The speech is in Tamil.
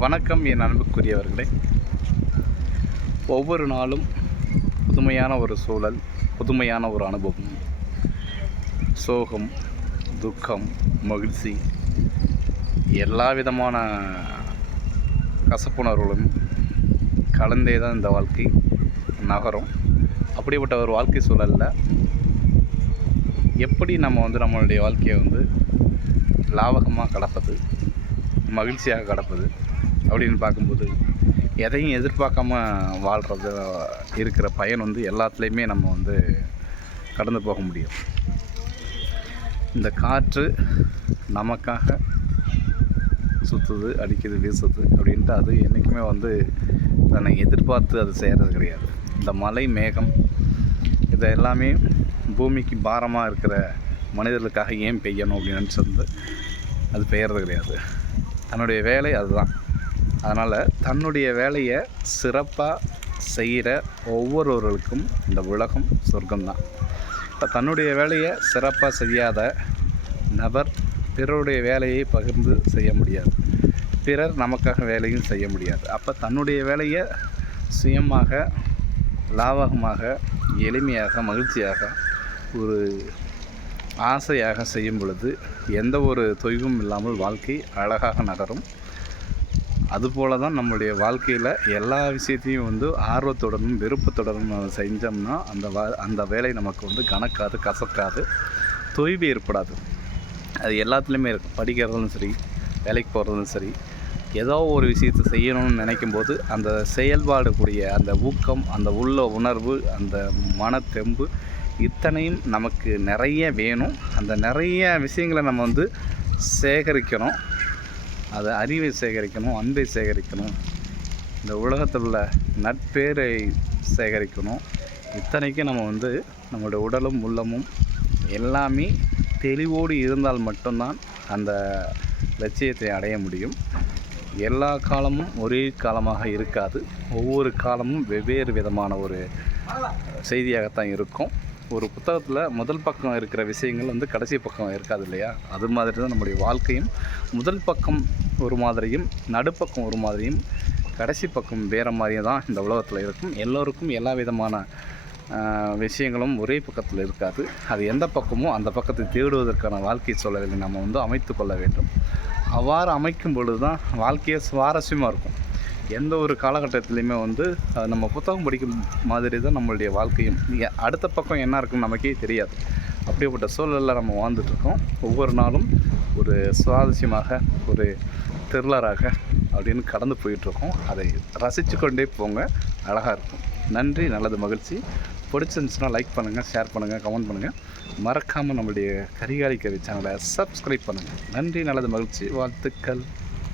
வணக்கம் என் அன்புக்குரியவர்களே. ஒவ்வொரு நாளும் புதுமையான ஒரு சூழல் புதுமையான ஒரு அனுபவம். சோகம் துக்கம் மகிழ்ச்சி எல்லா விதமான கசப்புணர்வுகளும் கலந்தே தான் இந்த வாழ்க்கை நகரும். அப்படிப்பட்ட ஒரு வாழ்க்கை சூழலில் எப்படி நம்ம வந்து நம்மளுடைய வாழ்க்கையை வந்து லாவகமாக கடப்பது மகிழ்ச்சியாக கடப்பது அப்படின்னு பார்க்கும்போது எதையும் எதிர்பார்க்காம வாழ்கிறது இருக்கிற பயன் வந்து எல்லாத்துலேயுமே நம்ம வந்து கடந்து போக முடியும். இந்த காற்று நமக்காக சுற்றுது அடிக்குது வீசுது அப்படின்ட்டு அது என்றைக்குமே வந்து தன்னை எதிர்பார்த்து அது செய்கிறது கிடையாது. இந்த மலை மேகம் இது எல்லாமே பூமிக்கு பாரமாக இருக்கிற மனிதர்களுக்காக ஏன் பெய்யணும் அப்படின்னு நினச்சிருந்து அது பெய்யறது கிடையாது. தன்னுடைய வேலை அதுதான். அதனால் தன்னுடைய வேலையை சிறப்பாக செய்கிற ஒவ்வொருவர்களுக்கும் இந்த உலகம் சொர்க்கம்தான். இப்போ தன்னுடைய வேலையை சிறப்பாக செய்யாத நபர் பிறருடைய வேலையை பகிர்ந்து செய்ய முடியாது. பிறர் நமக்காக வேலையும் செய்ய முடியாது. அப்போ தன்னுடைய வேலையை சுயமாக லாபகமாக எளிமையாக மகிழ்ச்சியாக ஒரு ஆசையாக செய்யும் பொழுது எந்த ஒரு தொய்வும் இல்லாமல் வாழ்க்கை அழகாக நகரும். அதுபோல தான் நம்மளுடைய வாழ்க்கையில் எல்லா விஷயத்தையும் வந்து ஆர்வத்துடனும் விருப்பத்துடனும் நம்ம செஞ்சோம்னா அந்த வா அந்த வேலை நமக்கு வந்து கணக்காது கசக்காது தொய்வு ஏற்படாது. அது எல்லாத்துலேயுமே இருக்கும் படிக்கிறதும் சரி வேலைக்கு போகிறதும் சரி ஏதோ ஒரு விஷயத்தை செய்யணும்னு நினைக்கும் போது அந்த செயல்பாடுக்கூடிய அந்த ஊக்கம் அந்த உள்ள உணர்வு அந்த மனத்தெம்பு இத்தனையும் நமக்கு நிறைய வேணும். அந்த நிறைய விஷயங்களை நம்ம வந்து சேகரிக்கணும். அது அறிவை சேகரிக்கணும் அன்பை சேகரிக்கணும். இந்த உலகத்தில் உள்ள நட்பேரை சேகரிக்கணும். இத்தனைக்கும் நம்ம வந்து நம்மளுடைய உடலும் உள்ளமும் எல்லாமே தெளிவோடு இருந்தால் மட்டும்தான் அந்த லட்சியத்தை அடைய முடியும். எல்லா காலமும் ஒரே காலமாக இருக்காது. ஒவ்வொரு காலமும் வெவ்வேறு விதமான ஒரு செய்தியாகத்தான் இருக்கும். ஒரு புத்தகத்தில் முதல் பக்கம் இருக்கிற விஷயங்கள் வந்து கடைசி பக்கம் இருக்காது இல்லையா? அது மாதிரி தான் நம்முடைய வாழ்க்கையும். முதல் பக்கம் ஒரு மாதிரியும் நடுப்பக்கம் ஒரு மாதிரியும் கடைசி பக்கம் வேறு மாதிரியும் தான் இந்த உலகத்தில் இருக்கும். எல்லோருக்கும் எல்லா விதமான விஷயங்களும் ஒரே பக்கத்தில் இருக்காது. அது எந்த பக்கமோ அந்த பக்கத்தை தேடுவதற்கான வாழ்க்கை சூழலை நம்ம வந்து அமைத்து கொள்ள வேண்டும். அவ்வாறு அமைக்கும் பொழுது தான் வாழ்க்கையே சுவாரஸ்யமாக இருக்கும். எந்த ஒரு காலகட்டத்துலேயுமே வந்து நம்ம புத்தகம் படிக்கும் மாதிரி தான் நம்மளுடைய வாழ்க்கையும். அடுத்த பக்கம் என்ன இருக்குன்னு நமக்கே தெரியாது. அப்படிப்பட்ட சூழலில் நம்ம வாழ்ந்துட்டுருக்கோம் ஒவ்வொரு நாளும் ஒரு சுவாரஸ்யமாக ஒரு த்ரில்லராக அப்படின்னு கடந்து போயிட்டுருக்கோம் அதை ரசித்து கொண்டே போங்க. அழகாக இருக்கும். நன்றி நல்லது மகிழ்ச்சி. பிடிச்சிருந்துச்சுன்னா லைக் பண்ணுங்கள் ஷேர் பண்ணுங்கள் கமெண்ட் பண்ணுங்கள் மறக்காமல் நம்மளுடைய கரிகாலி கவி சேனலை சப்ஸ்கிரைப் பண்ணுங்கள் நன்றி நல்லது மகிழ்ச்சி. வாழ்த்துக்கள்.